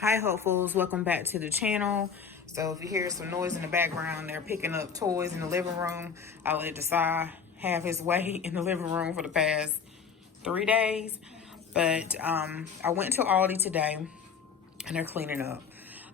Hi hopefuls, welcome back to the channel. So if you hear some noise in the background, they're picking up toys in the living room. I let Desai have his way in the living room for the past 3 days. But I went to Aldi today and they're cleaning up.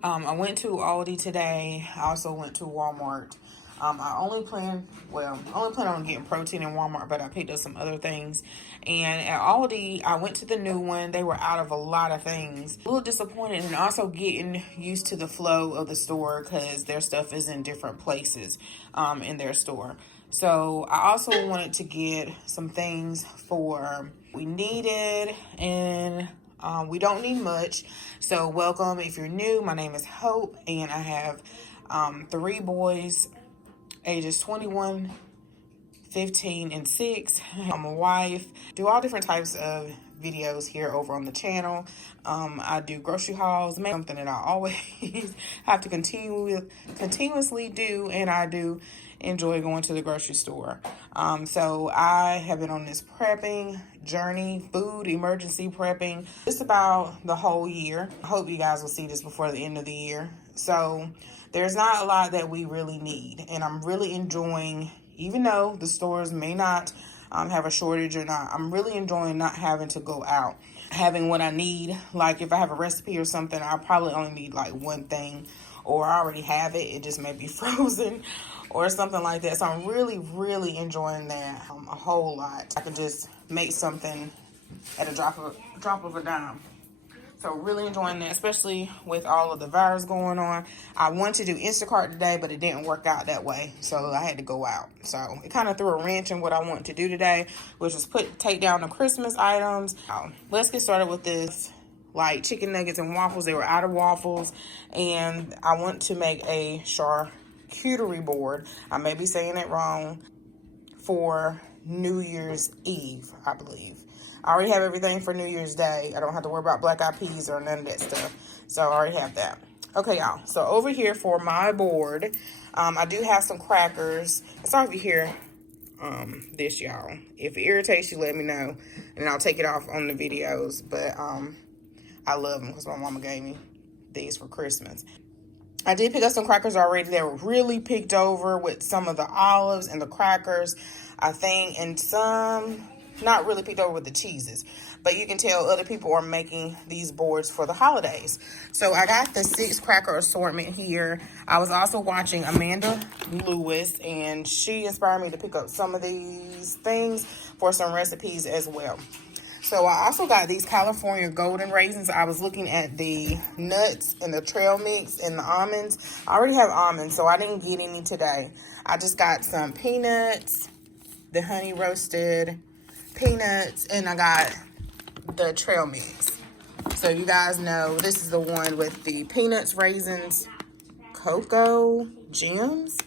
I went to Aldi today. I also went to Walmart. I only plan on getting protein in Walmart, but I picked up some other things. And at Aldi, I went to the new one. They were out of a lot of things. A little disappointed, and also getting used to the flow of the store because their stuff is in different places in their store. So I also wanted to get some things for we needed, and we don't need much. So welcome if you're new. My name is Hope, and I have 3 boys, ages 21, 15, and 6. I'm a wife. Do all different types of videos here over on the channel. I do grocery hauls, something that I always have to continuously do, and I do enjoy going to the grocery store. So I have been on this prepping journey, food emergency prepping, just about the whole year. I hope you guys will see this before the end of the year. So there's not a lot that we really need, and I'm really enjoying, even though the stores may not have a shortage or not, I'm really enjoying not having to go out, having what I need. Like if I have a recipe or something, I probably only need like one thing, or I already have it, it just may be frozen or something like that. So I'm really enjoying that a whole lot. I can just make something at a drop of a dime. So really enjoying that, especially with all of the virus going on. I wanted to do Instacart today, but it didn't work out that way, so I had to go out. So it kind of threw a wrench in what I wanted to do today, which was take down the Christmas items. Let's get started with this. Like chicken nuggets and waffles, they were out of waffles, and I want to make a charcuterie board. I may be saying it wrong, for New Year's Eve, I believe. I already have everything for New Year's Day. I don't have to worry about black eyed peas or none of that stuff. So I already have that. Okay, y'all. So over here for my board, I do have some crackers. Sorry if you hear this, y'all. If it irritates you, let me know, and I'll take it off on the videos. But I love them because my mama gave me these for Christmas. I did pick up some crackers already. They were really picked over with some of the olives and the crackers, I think, and some not really picked over with the cheeses. But you can tell other people are making these boards for the holidays. So I got the 6 cracker assortment here. I was also watching Amanda Lewis, and she inspired me to pick up some of these things for some recipes as well. So I also got these California golden raisins. I was looking at the nuts and the trail mix and the almonds. I already have almonds, so I didn't get any today. I just got some peanuts, the honey roasted peanuts, and I got the trail mix. So you guys know this is the one with the peanuts, raisins, cocoa gems,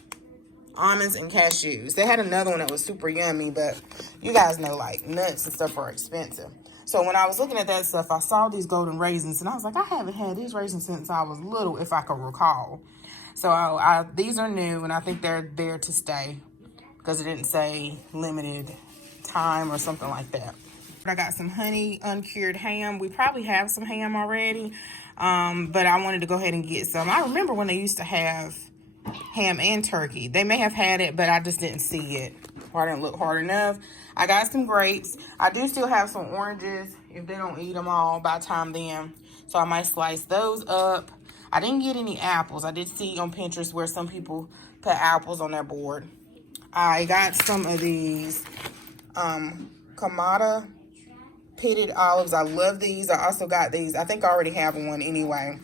almonds, and cashews. They had another one that was super yummy, but you guys know like nuts and stuff are expensive. So when I was looking at that stuff, I saw these golden raisins, and I was like, I haven't had these raisins since I was little, if I could recall. So these are new, and I think they're there to stay because it didn't say limited time or something like that. I got some honey uncured ham. We probably have some ham already, but I wanted to go ahead and get some. I remember when they used to have ham and turkey. They may have had it, but I just didn't see it, or I didn't look hard enough. I got some grapes. I do still have some oranges if they don't eat them all by the time then, so I might slice those up. I didn't get any apples. I did see on Pinterest where some people put apples on their board. I got some of these Kamada pitted olives. I love these. I also got these. I think I already have one anyway,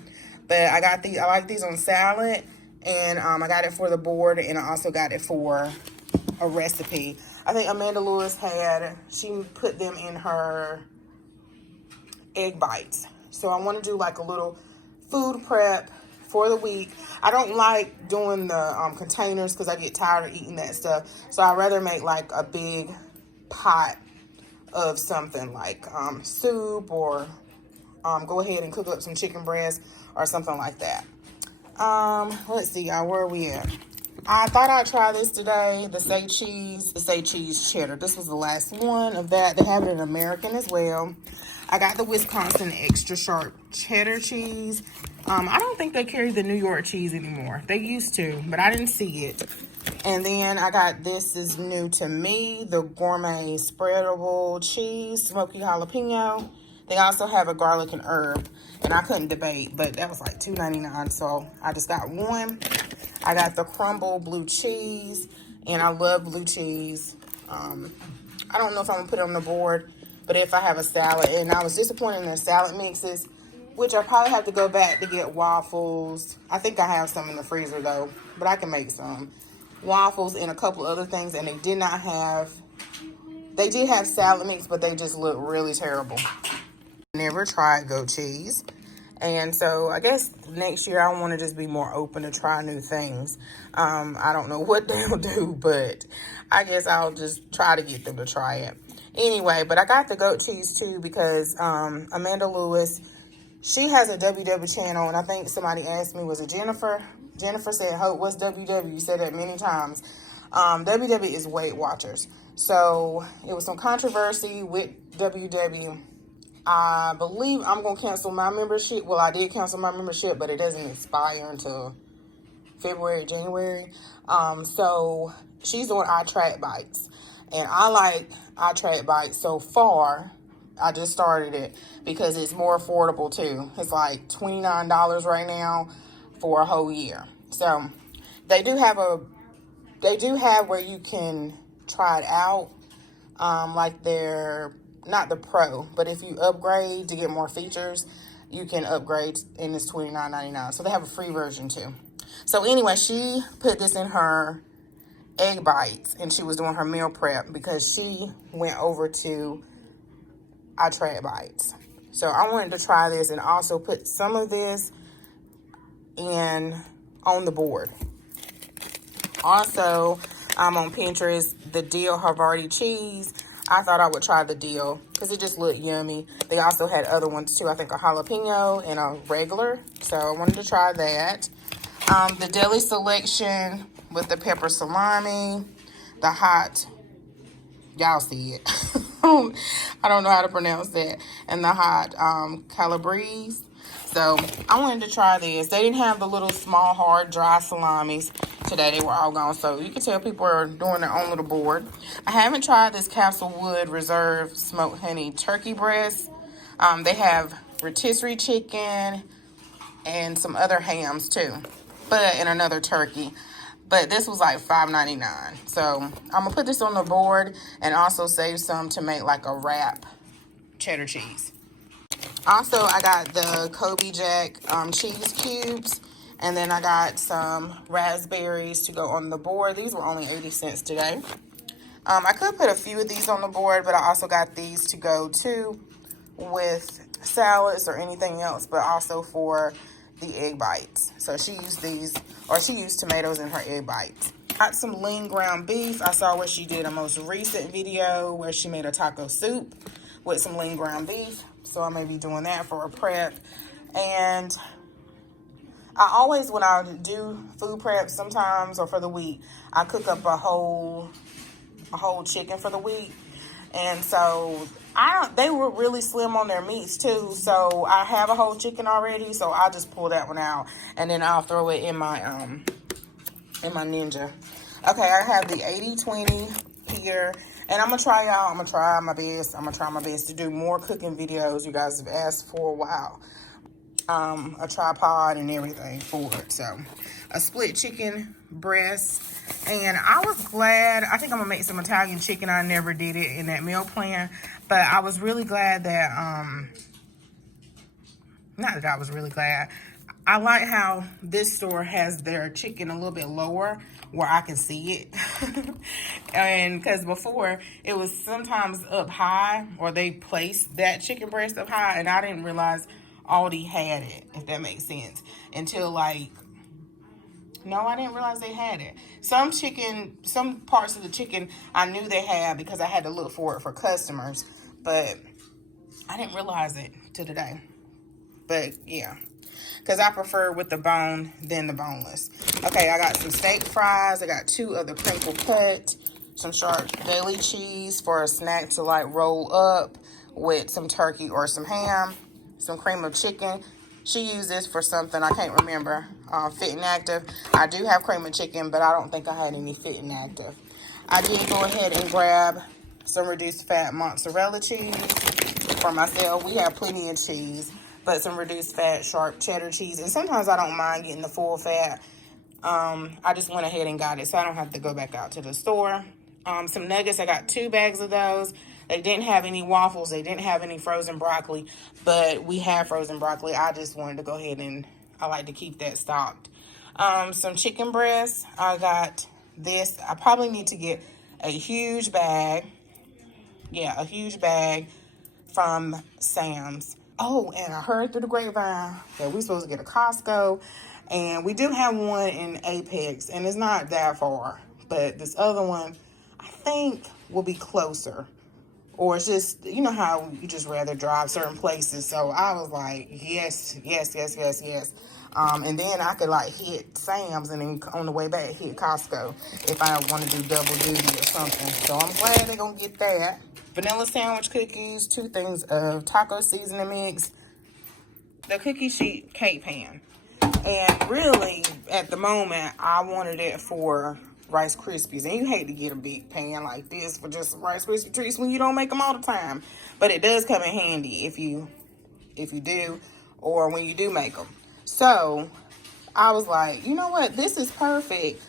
but I got these. I like these on salad. And I got it for the board, and I also got it for a recipe. I think Amanda Lewis she put them in her egg bites. So I want to do like a little food prep for the week. I don't like doing the containers because I get tired of eating that stuff. So I'd rather make like a big pot of something like soup, or go ahead and cook up some chicken breast or something like that. Let's see, y'all, where are we at? I thought I'd try this today, the Say Cheese cheddar. This was the last one of that. They have it in American as well. I got the Wisconsin extra sharp cheddar cheese. I don't think they carry the New York cheese anymore. They used to, but I didn't see it. And then I got, this is new to me, the gourmet spreadable cheese, smoky jalapeno. They also have a garlic and herb, and I couldn't debate, but that was like $2.99, so I just got one. I got the crumble blue cheese, and I love blue cheese. I don't know if I'm gonna put it on the board, but if I have a salad, and I was disappointed in the salad mixes, which I probably have to go back to get waffles. I think I have some in the freezer though, but I can make some. Waffles and a couple other things, and they did have salad mix, but they just look really terrible. Never tried goat cheese, and so I guess next year I want to just be more open to try new things. I don't know what they'll do, but I guess I'll just try to get them to try it anyway. But I got the goat cheese too because Amanda Lewis, she has a WW channel, and I think somebody asked me, was it Jennifer? Jennifer said, "Hope, what's WW?" You said that many times. WW is Weight Watchers. So it was some controversy with WW. I believe I'm going to cancel my membership. Well, I did cancel my membership, but it doesn't expire until February, January. So she's on Itrackbites. And I like Itrackbites so far. I just started it because it's more affordable too. It's like $29 right now for a whole year. So they do have where you can try it out. Like they're not the pro, but if you upgrade to get more features, you can upgrade, and it's $29.99. So they have a free version too. So anyway, she put this in her egg bites, and she was doing her meal prep because she went over to Itrackbites. So I wanted to try this and also put some of this in on the board. Also, I'm on Pinterest, the Deal Havarti cheese. I thought I would try the deal because it just looked yummy. They also had other ones too. I think a jalapeno and a regular. So I wanted to try that. The deli selection with the pepper salami, the hot, y'all see it. I don't know how to pronounce that. And the hot calabrese. So I wanted to try this. They didn't have the little small, hard, dry salamis today. They were all gone. So you can tell people are doing their own little board. I haven't tried this Castlewood Reserve Smoked Honey Turkey Breast. They have rotisserie chicken and some other hams too. And another turkey. But this was like $5.99. So I'm going to put this on the board and also save some to make like a wrap cheddar cheese. Also, I got the Kobe Jack cheese cubes. And then I got some raspberries to go on the board. These were only 80 cents today. I could put a few of these on the board, but I also got these to go too with salads or anything else, but also for the egg bites. So she used these, or she used tomatoes in her egg bites. Got some lean ground beef. I saw where she did a most recent video where she made a taco soup with some lean ground beef. So I may be doing that for a prep. And I always, when I do food prep sometimes or for the week, I cook up a whole chicken for the week. And so they were really slim on their meats too. So I have a whole chicken already. So I'll just pull that one out and then I'll throw it in my Ninja. Okay, I have the 80-20 here. And I'm going to try, y'all. I'm going to try my best. I'm going to try my best to do more cooking videos you guys have asked for a while. A tripod and everything for it. So a split chicken breast. And I was glad. I think I'm going to make some Italian chicken. I never did it in that meal plan. But I was really glad that, not that I was really glad. I like how this store has their chicken a little bit lower where I can see it. And because before it was sometimes up high, or they placed that chicken breast up high, and I didn't realize Aldi had it, if that makes sense, until like, no, I didn't realize they had it. Some parts of the chicken I knew they had because I had to look for it for customers, but I didn't realize it till today. But yeah. because I prefer with the bone than the boneless. Okay, I got some steak fries. I got 2 of the crinkle cut, some sharp deli cheese for a snack to like roll up with some turkey or some ham, some cream of chicken. She used this for something, I can't remember, Fit and Active. I do have cream of chicken, but I don't think I had any Fit and Active. I did go ahead and grab some reduced fat mozzarella cheese for myself. We have plenty of cheese, but some reduced fat sharp cheddar cheese. And sometimes I don't mind getting the full fat. I just went ahead and got it so I don't have to go back out to the store. Some nuggets, I got 2 bags of those. They didn't have any waffles. They didn't have any frozen broccoli, but we have frozen broccoli. I just wanted to go ahead and I like to keep that stocked. Some chicken breasts. I got this. I probably need to get a huge bag. Yeah, a huge bag from Sam's. Oh, and I heard through the grapevine that we're supposed to get a Costco. And we do have one in Apex, and it's not that far. But this other one, I think, will be closer. Or it's just, you know how you just rather drive certain places. So I was like, yes. And then I could like hit Sam's and then on the way back hit Costco if I want to do double duty or something. So I'm glad they're going to get that. Vanilla sandwich cookies, 2 things of taco seasoning mix, the cookie sheet cake pan. And really, at the moment, I wanted it for Rice Krispies. And you hate to get a big pan like this for just Rice Krispie treats when you don't make them all the time. But it does come in handy if you do, or when you do make them. So I was like, you know what? This is perfect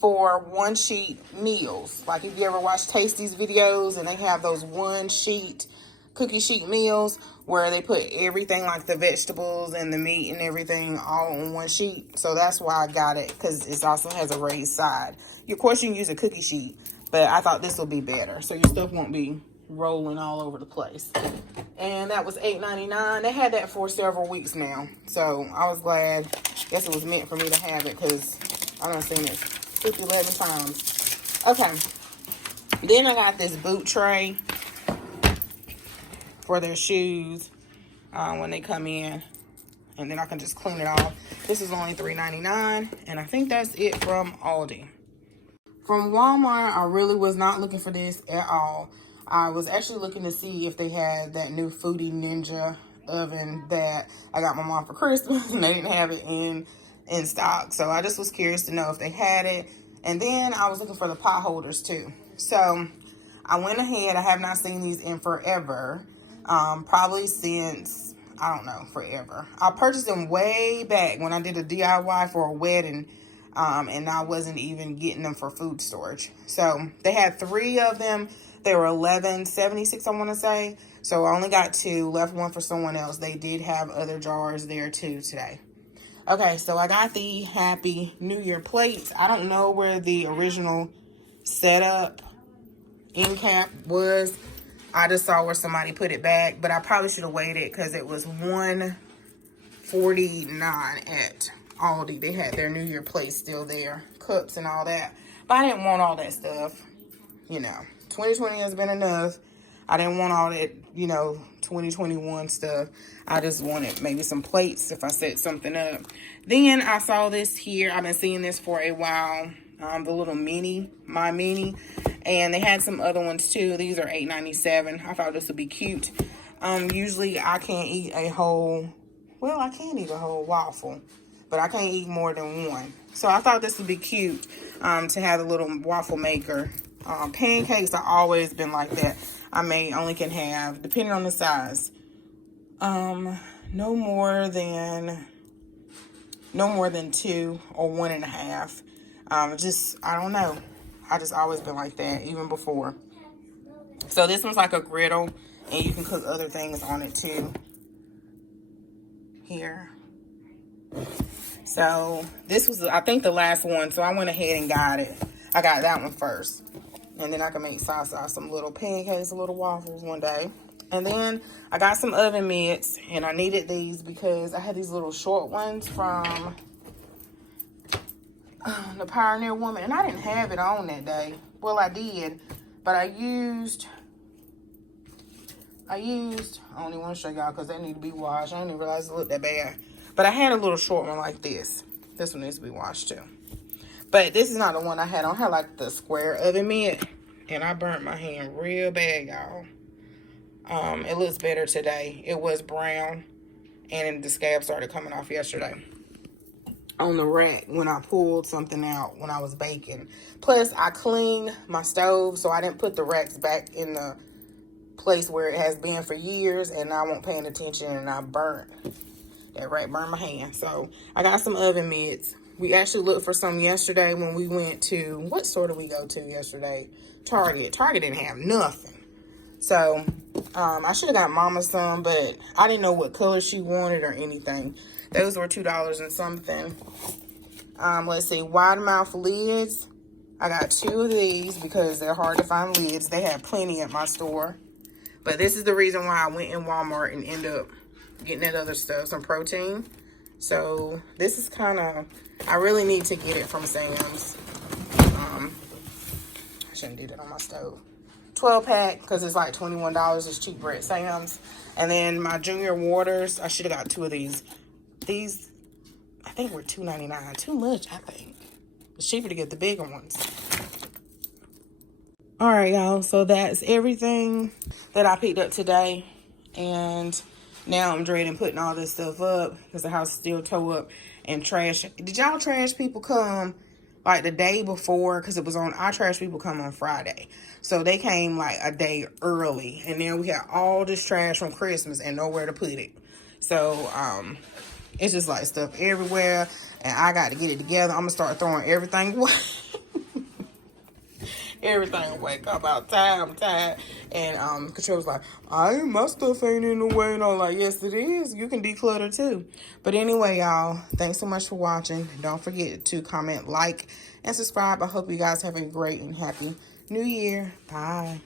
for 1 sheet meals. Like if you ever watch Tasty's videos and they have those 1 sheet cookie sheet meals where they put everything like the vegetables and the meat and everything all on 1 sheet. So that's why I got it, because it also has a raised side. Of course, you can use a cookie sheet, but I thought this will be better. So your stuff won't be rolling all over the place. And that was $8.99. They had that for several weeks now. So I was glad. Guess it was meant for me to have it because I done seen it 11 times. Okay. Then I got this boot tray for their shoes when they come in. And then I can just clean it off. This is only $3.99. And I think that's it from Aldi. From Walmart, I really was not looking for this at all. I was actually looking to see if they had that new Foodie Ninja oven that I got my mom for Christmas, and they didn't have it in stock. So I just was curious to know if they had it. And then I was looking for the pot holders too. So I went ahead. I have not seen these in forever. Probably since, I don't know, forever. I purchased them way back when I did a DIY for a wedding. And I wasn't even getting them for food storage. So they had 3 of them. They were $11.76, I want to say. So I only got 2, left 1 for someone else. They did have other jars there too today. Okay, so I got the Happy New Year plates. I don't know where the original setup end cap was. I just saw where somebody put it back, but I probably should have waited because it was $149 at Aldi. They had their New Year plates still there, cups and all that. But I didn't want all that stuff. You know, 2020 has been enough. I didn't want all that, 2021 stuff. I just wanted maybe some plates if I set something up. Then I saw this here. I've been seeing this for a while. The little My Mini. And they had some other ones too. These are $8.97. I thought this would be cute. Usually I can't eat a whole, well, I can eat a whole waffle, but I can't eat more than 1. So I thought this would be cute to have a little waffle maker. Pancakes, I've always been like that. I only can have, depending on the size, no more than 2 or 1.5. I don't know. I just always been like that, even before. So this one's like a griddle, and you can cook other things on it too. Here. So this was, I think, the last one. So I went ahead and got it. I got that one first. And then I can make some little pancakes, little waffles one day. And then I got some oven mitts, and I needed these because I had these little short ones from the Pioneer Woman, and I didn't have it on that day. Well, I did, but I don't even want to show y'all because they need to be washed. I didn't even realize it looked that bad. But I had a little short one like this. This one needs to be washed too. But this is not the one I had. I had like the square oven mitt. And I burnt my hand real bad, y'all. It looks better today. It was brown. And the scab started coming off yesterday. On the rack when I pulled something out when I was baking. Plus, I cleaned my stove. So I didn't put the racks back in the place where it has been for years. And I wasn't paying attention. And I burnt. That rack burned my hand. So I got some oven mitts. We actually looked for some yesterday when we went to, what store did we go to yesterday? Target. Target didn't have nothing. So, I should have got Mama some, but I didn't know what color she wanted or anything. Those were $2 and something. Let's see, wide mouth lids. I got 2 of these because they're hard to find lids. They have plenty at my store. But this is the reason why I went in Walmart and ended up getting that other stuff, some protein. So, this is kind of, I really need to get it from Sam's. I shouldn't do that on my stove. 12-pack, because it's like $21. It's cheaper at Sam's. And then my Junior Waters, I should have got 2 of these. These, I think were $2.99. Too much, I think. It's cheaper to get the bigger ones. Alright, y'all. So that's everything that I picked up today. And now I'm dreading putting all this stuff up because the house is still tore up and trash. Did y'all trash people come like the day before? Because it was on, our trash people come on Friday. So they came like a day early. And then we had all this trash from Christmas and nowhere to put it. So, it's just like stuff everywhere. And I got to get it together. I'm going to start throwing everything away. Everything away. I'm tired. And Katrina was like, my stuff ain't in the way. And I'm like, yes, it is. You can declutter too. But anyway, y'all, thanks so much for watching. Don't forget to comment, like, and subscribe. I hope you guys have a great and happy New Year. Bye.